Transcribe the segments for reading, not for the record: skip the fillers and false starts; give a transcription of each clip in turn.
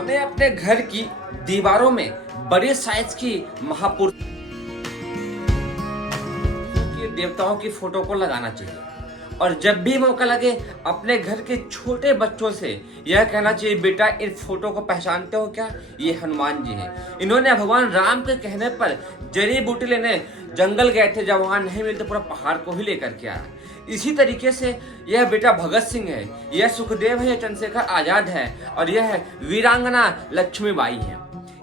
हमें अपने घर की दीवारों में बड़े साइज की महापुरुषों की देवताओं की फोटो को लगाना चाहिए। और जब भी मौका लगे अपने घर के छोटे बच्चों से यह कहना चाहिए, बेटा इन फोटो को पहचानते हो क्या, ये हनुमान जी हैं। इन्होंने भगवान राम के कहने पर जड़ी बूटी लेने जंगल गए थे, जब वहां नहीं मिलते पूरा पहाड़ को ही लेकर के आया। इसी तरीके से यह बेटा भगत सिंह है, यह सुखदेव है, यह चंद्रशेखर आजाद है और यह वीरांगना लक्ष्मीबाई है।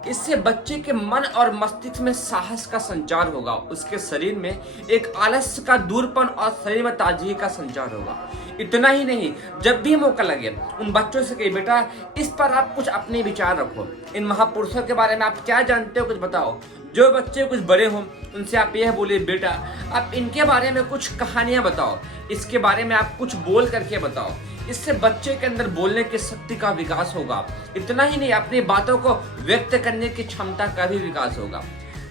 इससे बच्चे के मन और मस्तिष्क में साहस का संचार होगा, उसके शरीर में एक आलस्य का दूरपन और शरीर में ताजगी का संचार होगा। इतना ही नहीं, जब भी मौका लगे उन बच्चों से कहिए, बेटा इस पर आप कुछ अपने विचार रखो, इन महापुरुषों के बारे में आप क्या जानते हो, कुछ बताओ। जो बच्चे कुछ बड़े हों उनसे आप यह बोले, बेटा आप इनके बारे में कुछ कहानियां बताओ, इसके बारे में आप कुछ बोल करके बताओ। इससे बच्चे के अंदर बोलने की शक्ति का विकास होगा। इतना ही नहीं, अपनी बातों को व्यक्त करने की क्षमता का भी विकास होगा।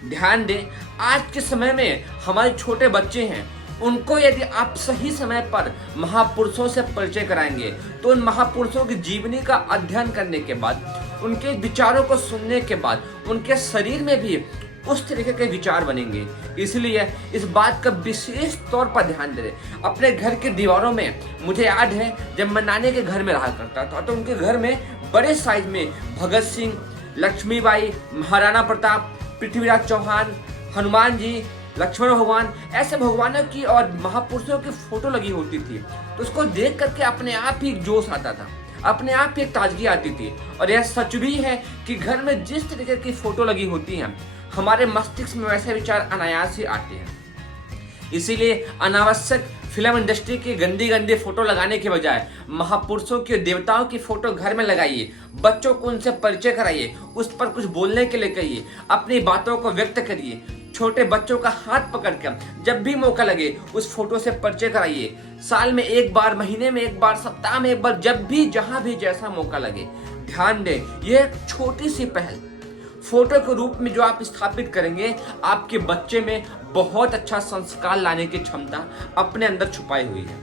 ध्यान दें, आज के समय में हमारे छोटे बच्चे हैं, उनको यदि आप सही समय पर महापुरुषों से परिचय कराएंगे तो उन महापुरुषों की जीवनी का अध्ययन करने के बाद, उनके विचारों को सुनने के बाद उनके शरीर में भी उस तरीके के विचार बनेंगे। इसलिए इस बात का विशेष तौर पर ध्यान दे। अपने घर की दीवारों में मुझे याद है, जब मैं नानी के घर में रहा करता था तो उनके घर में बड़े साइज में भगत सिंह, लक्ष्मीबाई, महाराणा प्रताप, पृथ्वीराज चौहान, हनुमान जी, लक्ष्मण भगवान, ऐसे भगवानों की और महापुरुषों की फोटो लगी होती थी। तो उसको देख करके अपने आप ही जोश आता था, अपने आप ही एक ताजगी आती थी। और यह सच भी है कि घर में जिस तरीके की फोटो लगी होती हैं, हमारे मस्तिष्क में वैसे विचार अनायास ही आते हैं। इसीलिए अनावश्यक फिल्म इंडस्ट्री की गंदी गंदी फोटो लगाने के बजाय महापुरुषों की, देवताओं की फोटो घर में लगाइए, बच्चों को उनसे परिचय कराइए, उस पर कुछ बोलने के लिए कहिए, अपनी बातों को व्यक्त करिए। छोटे बच्चों का हाथ पकड़कर जब भी मौका लगे उस फोटो से परिचय कराइए। साल में एक बार, महीने में एक बार, सप्ताह में एक बार, जब भी जहां भी जैसा मौका लगे। ध्यान दें, यह एक छोटी सी पहल फोटो के रूप में जो आप स्थापित करेंगे, आपके बच्चे में बहुत अच्छा संस्कार लाने की क्षमता अपने अंदर छुपाई हुई है।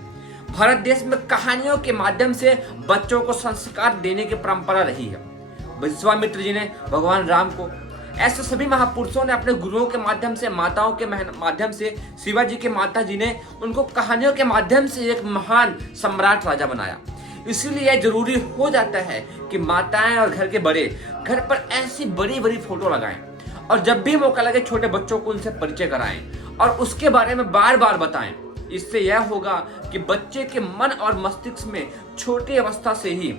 भारत देश में कहानियों के माध्यम से बच्चों को संस्कार देने की परंपरा रही है। विश्वामित्र जी ने भगवान राम को, ऐसे सभी महापुरुषों ने अपने गुरुओं के माध्यम से, माताओं के माध्यम से, शिवाजी के माता जी ने उनको कहानियों के माध्यम से एक महान सम्राट राजा बनाया। इसीलिए यह जरूरी हो जाता है कि माताएं और घर के बड़े घर पर ऐसी बड़ी बड़ी फोटो लगाएं और जब भी मौका लगे छोटे बच्चों को उनसे परिचय कराएं और उसके बारे में बार बार बताएं। इससे यह होगा कि बच्चे के मन और मस्तिष्क में छोटी अवस्था से ही,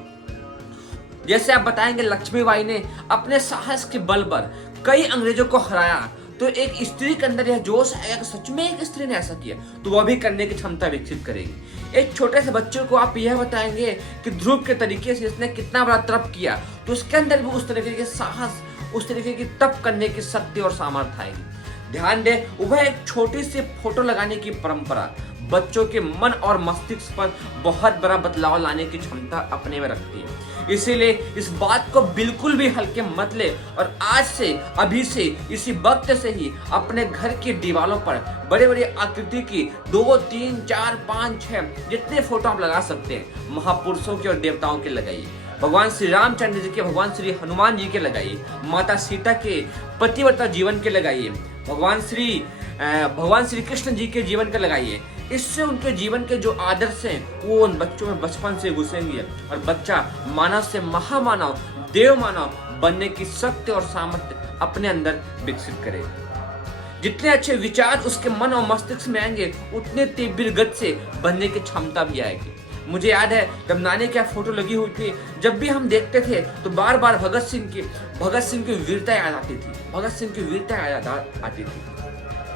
जैसे आप बताएंगे लक्ष्मीबाई ने अपने साहस के बल पर कई अंग्रेजों को हराया, तो एक स्त्री के अंदर यह जोश आएगा कि सच में एक स्त्री ने ऐसा किया, तो वह भी करने की क्षमता विकसित करेगी। एक छोटे से बच्चे को आप यह बताएंगे कि ध्रुव के तरीके से इसने कितना बड़ा तप किया, तो उसके अंदर भी उस तरीके के साहस, उस तरीके की तप करने की शक्ति और सामर्थ्य आएगी। ध्यान दें, वह एक छोटी सी फोटो लगाने की परंपरा बच्चों के मन और मस्तिष्क पर बहुत बड़ा बदलाव लाने की क्षमता अपने में रखती है। इसीलिए इस बात को बिल्कुल भी हल्के मत ले और आज से, अभी से, इसी वक्त से ही अपने घर की दीवारों पर बड़े बड़े आकृति की 2, 3, 4, 5, 6 जितने फोटो आप लगा सकते हैं, महापुरुषों के और देवताओं के लगाइए। भगवान श्री रामचंद्र जी के, भगवान श्री हनुमान जी के लगाइए, माता सीता के पतिव्रता जीवन के लगाइए, भगवान श्री कृष्ण जी के जीवन के लगाइए। इससे उनके जीवन के जो आदर्श हैं वो उन बच्चों में बचपन से घुसेंगे और बच्चा मानव से महामानव, देव मानव बनने की शक्ति और सामर्थ्य अपने अंदर विकसित करेगा। जितने अच्छे विचार उसके मन और मस्तिष्क में आएंगे, उतने तीव्र गति से बनने की क्षमता भी आएगी। मुझे याद है जब नानी की फोटो लगी हुई थी, जब भी हम देखते थे तो बार बार भगत सिंह की वीरता याद आती थी, भगत सिंह की वीरता याद आती थी,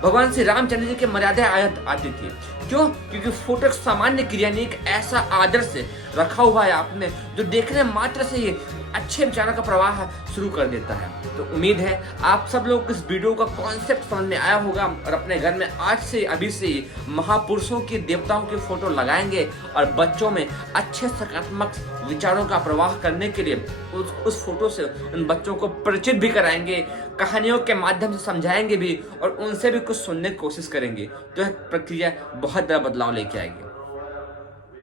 भगवान श्री रामचंद्र जी की मर्यादा आती थी। क्यों? क्योंकि फोटो एक सामान्य क्रिया नहीं, एक ऐसा आदर्श रखा हुआ है आपने जो देखने मात्र से ही अच्छे विचारों का प्रवाह शुरू कर देता है। तो उम्मीद है आप सब लोग को इस वीडियो का कॉन्सेप्ट समझ में आया होगा और अपने घर में आज से, अभी से ही महापुरुषों की, देवताओं की फोटो लगाएंगे और बच्चों में अच्छे सकारात्मक विचारों का प्रवाह करने के लिए उस फोटो से उन बच्चों को परिचित भी कराएंगे, कहानियों के माध्यम से समझाएंगे भी और उनसे भी कुछ सुनने की कोशिश करेंगे। तो यह प्रक्रिया बहुत बड़ा बदलाव लेके आएगी।